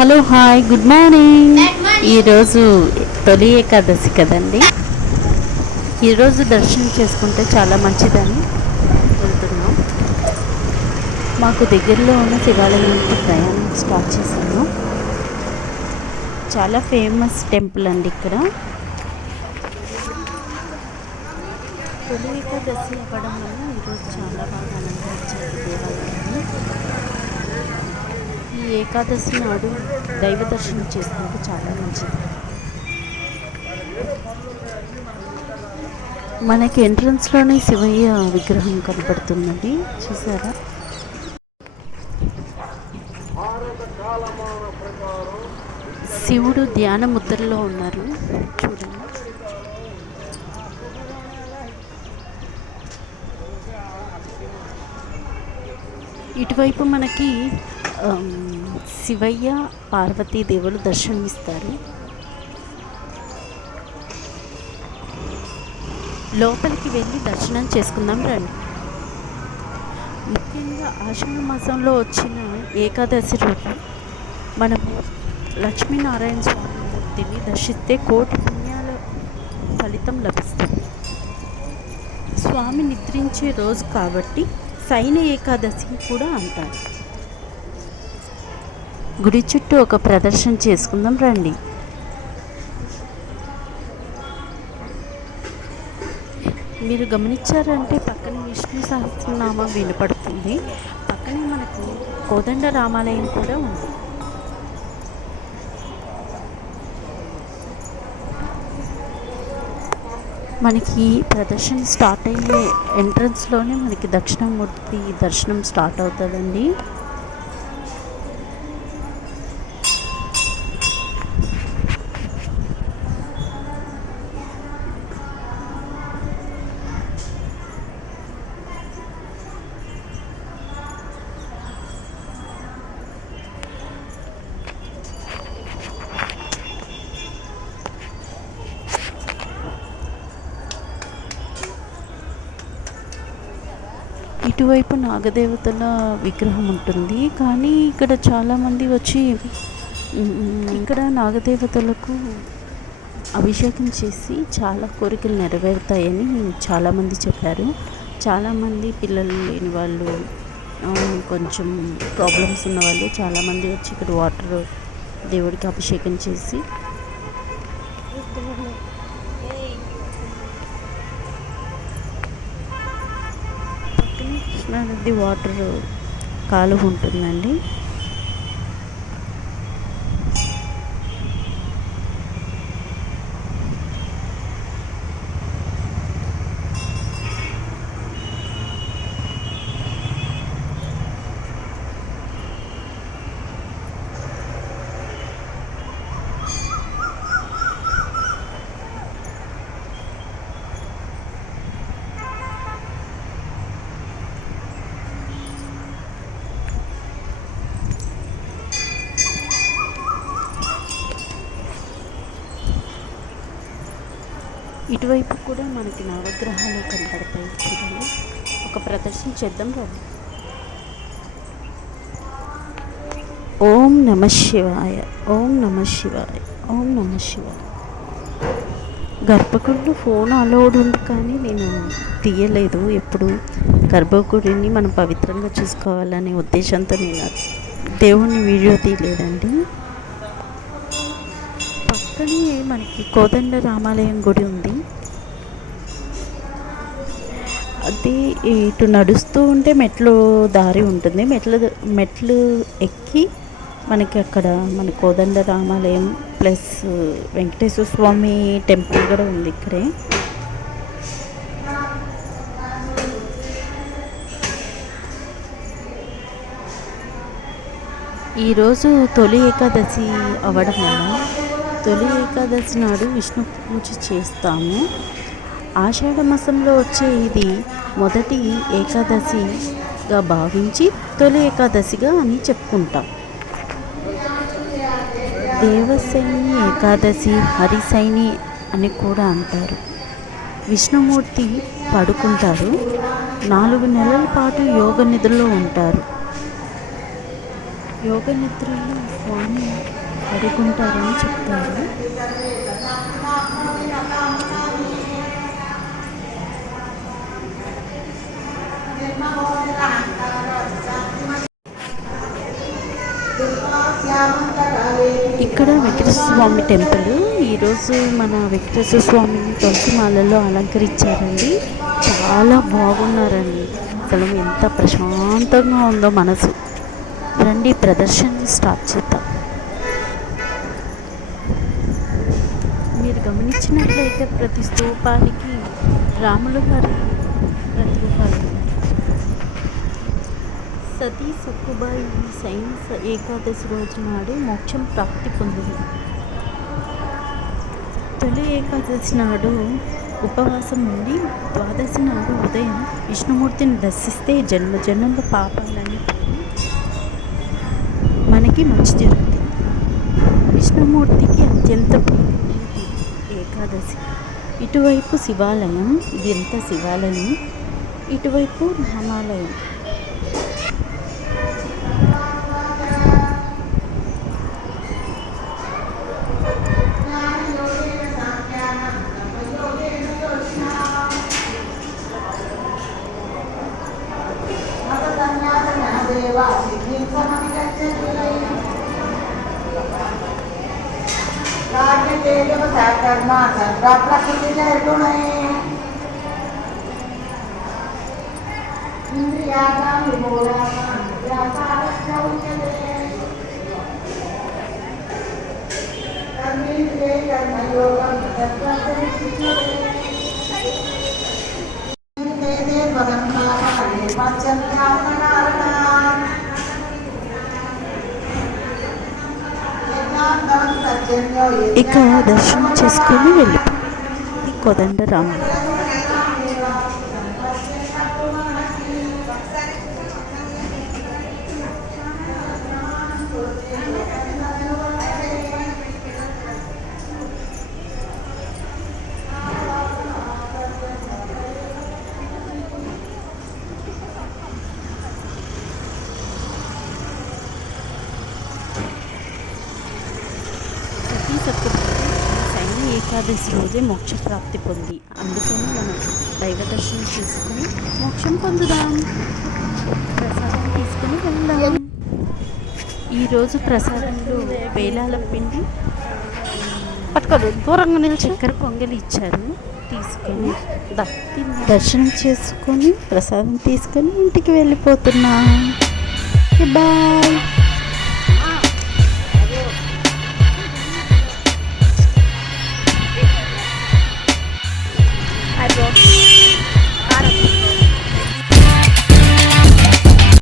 Hello hi good morning. ఈరోజు తొలి ఏకాదశి కదండి? ఈరోజు దర్శనం చేసుకుంటే చాలా మంచిదని వెళ్తున్నాం. మాకు దగ్గరలో ఉన్న శివాలయానికి ప్రయాణం స్టార్ట్ చేశాను చాలా ఫేమస్ టెంపుల్ అండి ఇక్కడ. తొలి ఏకాదశి అవ్వడం వల్ల ఈరోజు చాలా ఏకాదశి నాడు దైవ దర్శనం చేసుకుంటే చాలా మంచిది. మనకి ఎంట్రన్స్లోనే శివయ్య విగ్రహం కనపడుతుందండి. చూసారా? శివుడు ధ్యాన ముద్రలో ఉన్నారు. చూడండి. ఇటువైపు మనకి శివయ్య పార్వతీ దేవుడు దర్శనమిస్తారు. లోపలికి వెళ్ళి దర్శనం చేసుకుందాం రండి. ముఖ్యంగా ఆషాఢ మాసంలో వచ్చిన ఏకాదశి రోజు మనము లక్ష్మీనారాయణ స్వామి మూర్తిని దర్శిస్తే కోటి పుణ్యాల ఫలితం లభిస్తుంది. స్వామి నిద్రించే రోజు కాబట్టి సైన ఏకాదశి కూడా అంటారు. గుడి చుట్టూ ఒక ప్రదర్శన చేసుకుందాం రండి. మీరు గమనించారంటే పక్కన విష్ణు సహస్రనామం వినపడుతుంది. పక్కనే మనకు కోదండ రామాలయం కూడా ఉంది. మనకి ప్రదర్శన స్టార్ట్ అయ్యే ఎంట్రన్స్లోనే మనకి దక్షిణామూర్తి దర్శనం స్టార్ట్ అవుతుందండి. ఇటువైపు నాగదేవతల విగ్రహం ఉంటుంది. కానీ ఇక్కడ చాలామంది వచ్చి ఇక్కడ నాగదేవతలకు అభిషేకం చేసి చాలా కోరికలు నెరవేరుతాయని చాలామంది చెప్పారు. చాలామంది పిల్లలు లేని వాళ్ళు కొంచెం ప్రాబ్లమ్స్ ఉన్న వాళ్ళు చాలామంది వచ్చి ఇక్కడ వాటర్ దేవుడికి అభిషేకం చేసి కృష్ణానది వాటర్ కాలువ ఉంటుందండి. ఇటువైపు కూడా మనకి నవగ్రహాలు కనపడతాయి చూడండి. ఒక ప్రదర్శన చేద్దాం రండి ఓం నమ శివాయ ఓం నమ శివాయ ఓం నమ శివాయ. గర్భగుడిలో ఫోన్ అలౌడ్ ఉంది కానీ నేను తీయలేదు. ఎప్పుడు గర్భగుడిని మనం పవిత్రంగా చూసుకోవాలనే ఉద్దేశంతో నేను దేవుని వీడియో తీయలేదండి. పక్కనే మనకి కోదండ రామాలయం గుడి ఉంది. అది ఇటు నడుస్తూ ఉంటే మెట్లు దారి ఉంటుంది. మెట్లు మెట్లు ఎక్కి మనకి అక్కడ మన కోదండ రామాలయం ప్లస్ వెంకటేశ్వర స్వామి టెంపుల్ కూడా ఉంది ఇక్కడే. ఈరోజు తొలి ఏకాదశి అవ్వడం వల్ల తొలి ఏకాదశి నాడు విష్ణు పూజ చేస్తాము. ఆషాఢ మాసంలో వచ్చే ఇది మొదటి ఏకాదశిగా భావించి తొలి ఏకాదశిగా అని చెప్పుకుంటాం. దేవశైని ఏకాదశి హరిశైని అని కూడా అంటారు. విష్ణుమూర్తి పడుకుంటారు. నాలుగు నెలల పాటు యోగ నిద్రలో ఉంటారు. యోగ నిద్రలో స్వామి పడుకుంటారని చెప్తారు. ఇక్కడ వెంకటేశ్వర స్వామి టెంపుల్. ఈరోజు మన వెంకటేశ్వర స్వామిని తులసి మాలలో అలంకరించారండి. చాలా బాగున్నారండి. అసలు ఎంత ప్రశాంతంగా ఉందో మనసు. రండి ప్రదర్శనని స్టార్ట్ చేద్దాం. మీరు గమనించినట్లయితే ప్రతి స్తూపానికి రాములు గారు ప్రతిరూపాలు సతీ సుక్కుబాయి సైన్స్ ఏకాదశి రోజు నాడు మోక్షం ప్రాప్తి పొందింది. తొలి ఏకాదశి నాడు ఉపవాసం ఉండి ద్వాదశి నాడు ఉదయం విష్ణుమూర్తిని దర్శిస్తే జన్మ జన్మల పాపాలన్నీ పోయి మనకి మంచి జరుగుతుంది విష్ణుమూర్తికి అత్యంత ఏకాదశి. ఇటువైపు శివాలయం ఇది ఎంత శివాలయం? ఇటువైపు రామాలయం कर्मा सर्वा प्रकृतीच्या गुण आहे इंद्रियाचा विमोराचा इंद्रियाचा आरक्ष उच्चते कर्मेंद्रिय कर्मयोग तत्वाचे शिक्षते ఇక దర్శనం చేసుకొని వెళ్ళిపోయి కోదండరాము ఏకాదశి రోజే మోక్ష ప్రాప్తి పొంది. అందుకని మనం దైవ దర్శనం చేసుకుని మోక్షం పొందుదాం. ప్రసాదం తీసుకుని వెళ్దాం. ఈరోజు ప్రసాదంలో వేలాల పిండి పట్టుకోదు దూరంగా నిలిచి. చక్కెర పొంగలి ఇచ్చారు. తీసుకొని దా, దర్శనం చేసుకొని ప్రసాదం తీసుకొని ఇంటికి వెళ్ళిపోతున్నాం. బాయ్.